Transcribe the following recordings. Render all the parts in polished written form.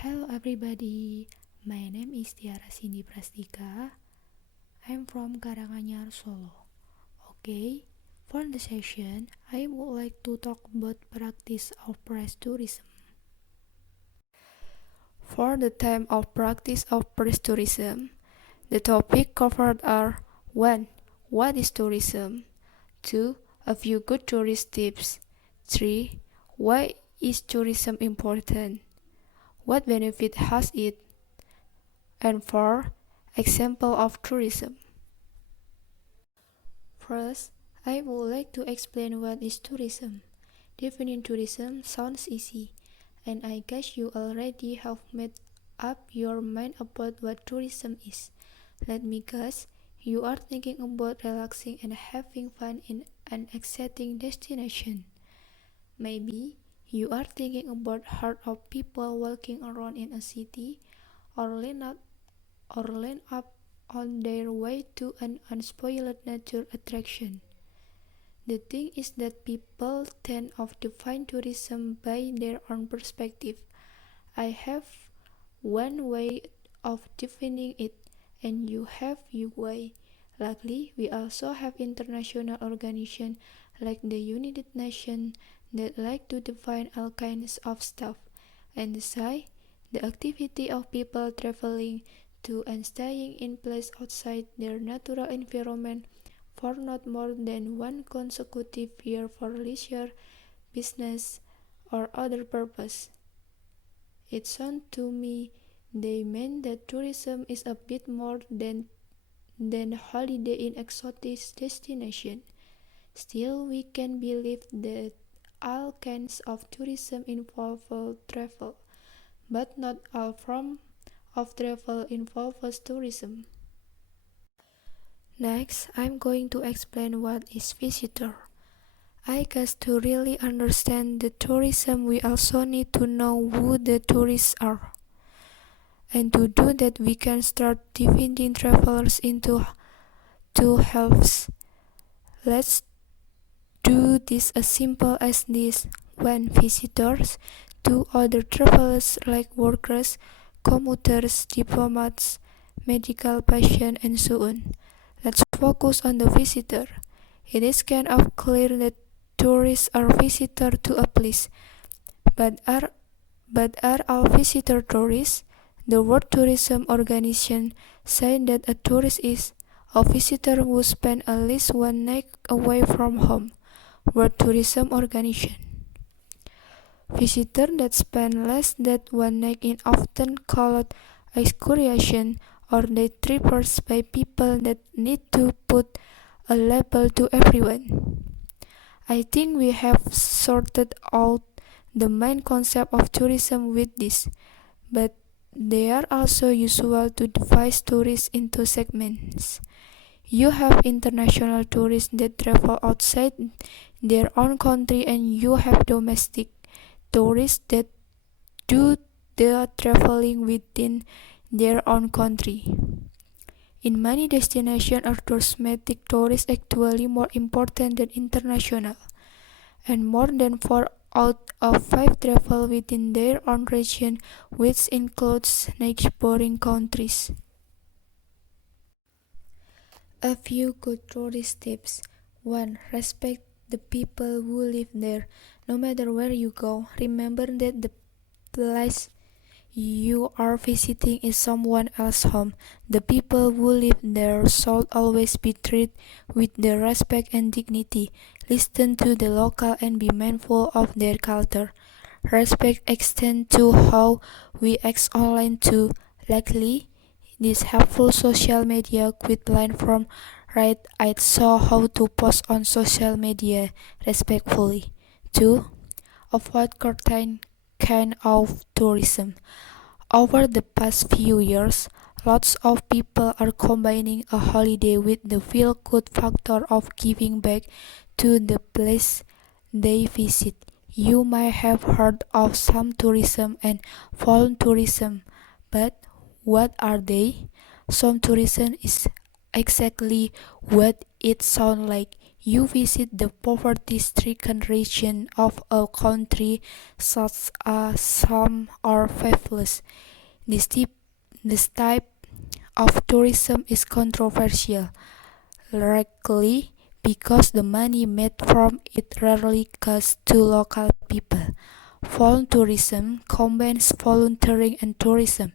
Hello everybody, my name is Tiara Cindy Prastika. I'm from Karanganyar, Solo. Okay, for the session, I would like to talk about practice of press tourism. For the theme of practice of press tourism, the topic covered are 1. What is tourism? 2. A few good tourist tips. 3. Why is tourism important? What benefit has it? And 4. Example of tourism. First, I would like to explain what is tourism. Defining tourism sounds easy, and I guess you already have made up your mind about what tourism is. Let me guess, you are thinking about relaxing and having fun in an exciting destination. Maybe you are thinking about herd of people walking around in a city, or line up on their way to an unspoiled nature attraction. The thing is that people tend to define tourism by their own perspective. I have one way of defining it, and you have your way. Luckily, we also have international organizations like the United Nations that like to define all kinds of stuff, and say the activity of people traveling to and staying in place outside their natural environment for not more than one consecutive year for leisure, business, or other purpose. It sounds to me they mean that tourism is a bit more than holiday in exotic destination. Still, we can believe that all kinds of tourism involve travel, but not all form of travel involves tourism. Next, I'm going to explain what is visitor. I guess to really understand the tourism, we also need to know who the tourists are. And to do that, we can start dividing travelers into two halves. Let's do this as simple as this. When visitors, two other travelers like workers, commuters, diplomats, medical patients, and so on. Let's focus on the visitor. It is kind of clear that tourists are visitors to a place, but are all visitors tourists? The World Tourism Organization said that a tourist is a visitor who spends at least one night away from home. World Tourism Organization. Visitors that spend less than one night is often called excursion or day trippers by people that need to put a label to everyone. I think we have sorted out the main concept of tourism with this, but they are also usual to divide tourists into segments. You have international tourists that travel outside their own country, and you have domestic tourists that do the traveling within their own country. In many destinations, a domestic tourist is actually more important than international, and more than 4 out of 5 travel within their own region, which includes neighboring countries. A few good tourist tips. 1. Respect the people who live there. No matter where you go, remember that the place you are visiting is someone else's home. The people who live there should always be treated with the respect and dignity. Listen to the local and be mindful of their culture. Respect extends to how we act online too. Luckily, this helpful social media quit line from right I saw how to post on social media respectfully. 2. Avoid certain kind of tourism. Over the past few years, lots of people are combining a holiday with the feel-good factor of giving back to the place they visit. You might have heard of some tourism and fun tourism, but what are they? Some tourism is exactly what it sounds like. You visit the poverty-stricken region of a country such as some are fabulous. This type, this type of tourism is controversial, likely because the money made from it rarely goes to local people. Fun tourism combines volunteering and tourism.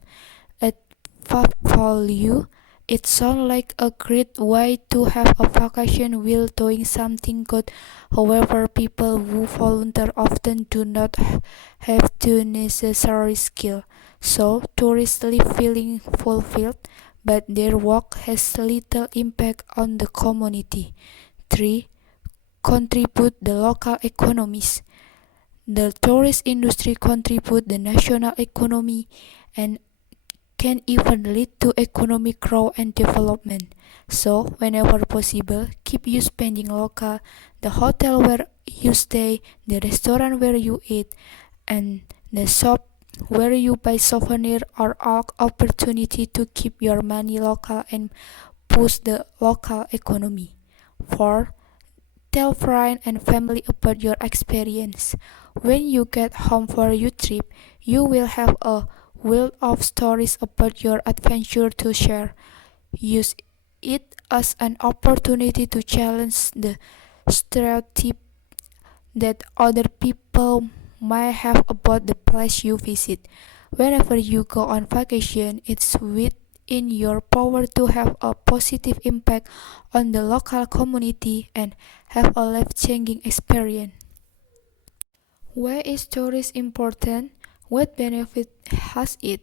At face value, it sounds like a great way to have a vacation while doing something good. However, people who volunteer often do not have the necessary skill, so tourists leave feeling fulfilled, but their work has little impact on the community. 3. Contribute the local economies. The tourist industry contribute the national economy and can even lead to economic growth and development. So, whenever possible, keep you spending local. The hotel where you stay, the restaurant where you eat, and the shop where you buy souvenir are all opportunity to keep your money local and push the local economy. 4. Tell friends and family about your experience. When you get home for your trip, you will have a wealth of stories about your adventure to share. Use it as an opportunity to challenge the stereotype that other people might have about the place you visit. Whenever you go on vacation, it's within your power to have a positive impact on the local community and have a life-changing experience. Why is tourism important? What benefit has it?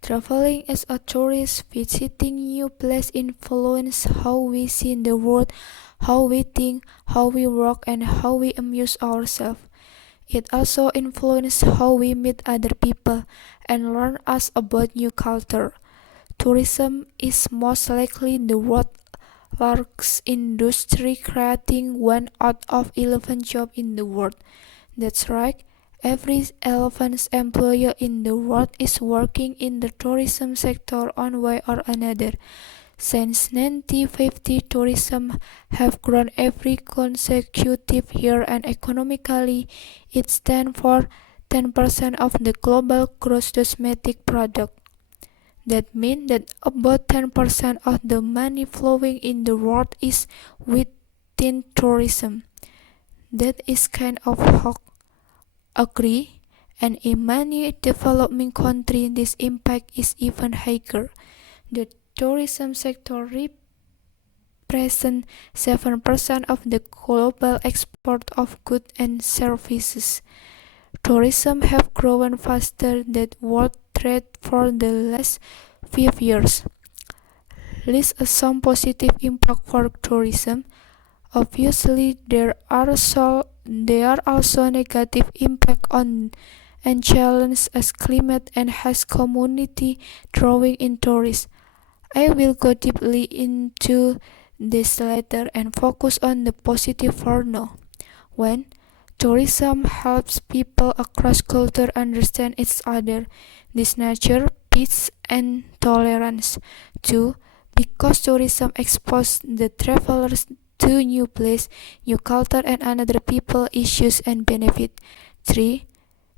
Traveling as a tourist, visiting new places influence how we see the world, how we think, how we work, and how we amuse ourselves. It also influences how we meet other people and learn us about new culture. Tourism is most likely the world's largest industry, creating 1 out of 11 jobs in the world. That's right. Every 11th employer in the world is working in the tourism sector one way or another. Since 1950, tourism have grown every consecutive year and economically it stands for 10% of the global gross domestic product. That means that about 10% of the money flowing in the world is within tourism. That is kind of agree, and in many developing countries this impact is even higher. The tourism sector represents 7% of the global export of goods and services. Tourism have grown faster than world trade for the last 5 years. List some positive impact for tourism. Obviously, there are also negative impact on and challenge as climate and has community drawing in tourists. I will go deeply into this later and focus on the positive for now. 1. Tourism helps people across culture understand each other. This nature, peace, and tolerance. 2. Because tourism exposes the travelers to new place, new culture, and another people issues and benefit. 3.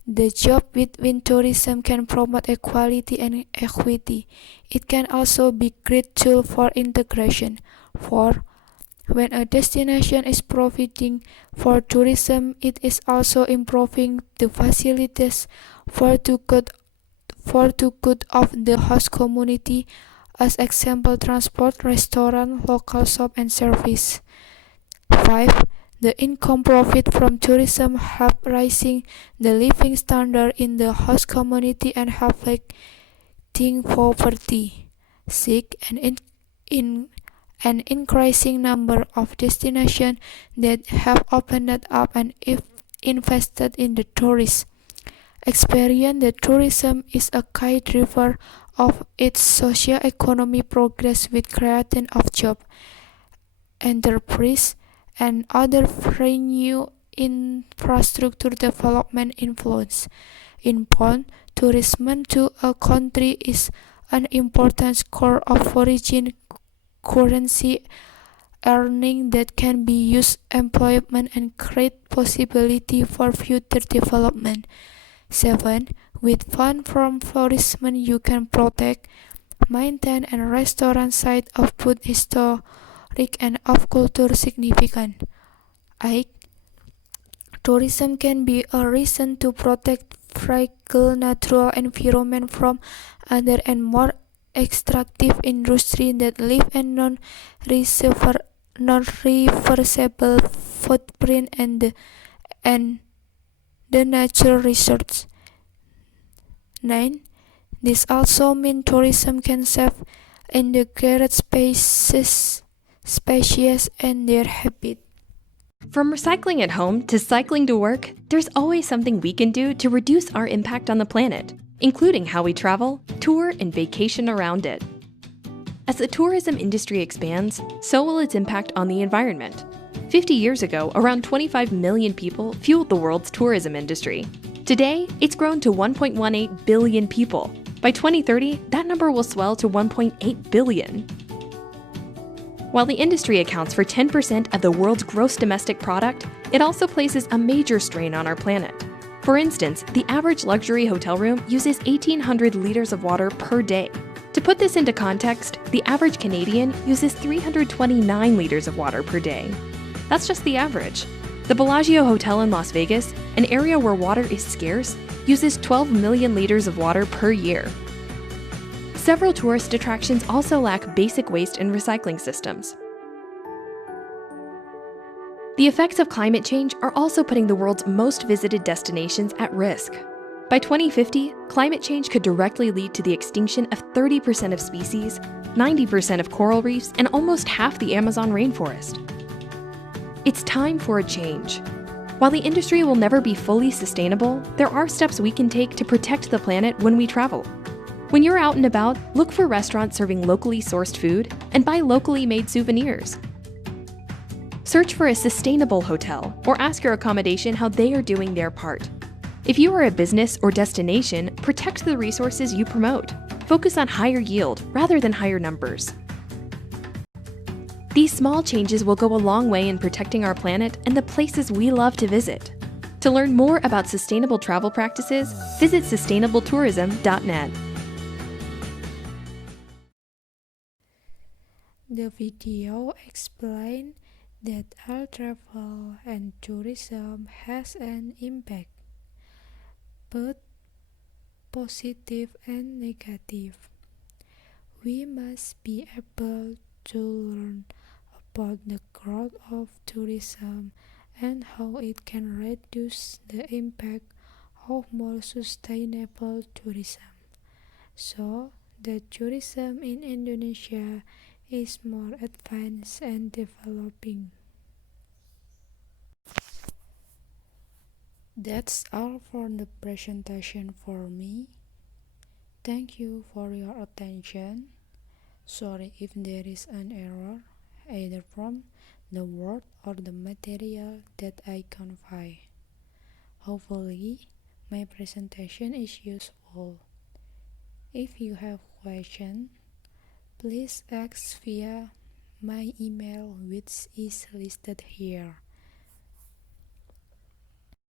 The job within tourism can promote equality and equity. It can also be great tool for integration. 4. When a destination is profiting for tourism, it is also improving the facilities for the good of the host community, as example transport, restaurant, local shop, and service. 5. The income profit from tourism help raising the living standard in the host community and help fighting poverty. 6. An increasing number of destinations that have opened up and invested in the tourist experience. The tourism is a key driver of its socio-economic progress with creation of jobs, enterprise, and other new infrastructure development influence. Inbound tourism to a country is an important source of foreign currency earning that can be used employment and create possibility for future development. 7. With funds from tourism, you can protect, maintain, and restore sites of both historic and of cultural significance. 8. Tourism can be a reason to protect fragile natural environment from other and more extractive industries that leave a non-reversible footprint and the natural resources. 9. This also means tourism can save endangered species and their habitat. From recycling at home to cycling to work, there's always something we can do to reduce our impact on the planet, including how we travel, tour, and vacation around it. As the tourism industry expands, so will its impact on the environment. 50 years ago, around 25 million people fueled the world's tourism industry. Today, it's grown to 1.18 billion people. By 2030, that number will swell to 1.8 billion. While the industry accounts for 10% of the world's gross domestic product, it also places a major strain on our planet. For instance, the average luxury hotel room uses 1,800 liters of water per day. To put this into context, the average Canadian uses 329 liters of water per day. That's just the average. The Bellagio Hotel in Las Vegas, an area where water is scarce, uses 12 million liters of water per year. Several tourist attractions also lack basic waste and recycling systems. The effects of climate change are also putting the world's most visited destinations at risk. By 2050, climate change could directly lead to the extinction of 30% of species, 90% of coral reefs, and almost half the Amazon rainforest. It's time for a change. While the industry will never be fully sustainable, there are steps we can take to protect the planet when we travel. When you're out and about, look for restaurants serving locally sourced food and buy locally made souvenirs. Search for a sustainable hotel or ask your accommodation how they are doing their part. If you are a business or destination, protect the resources you promote. Focus on higher yield rather than higher numbers. These small changes will go a long way in protecting our planet and the places we love to visit. To learn more about sustainable travel practices, visit sustainabletourism.net. The video explained that air travel and tourism has an impact, both positive and negative. We must be able to learn about the growth of tourism and how it can reduce the impact of more sustainable tourism, so that tourism in Indonesia is more advanced and developing. That's all for the presentation for me. Thank you for your attention. Sorry if there is an error, either from the word or the material that I convey. Hopefully, my presentation is useful. If you have questions, please ask via my email, which is listed here.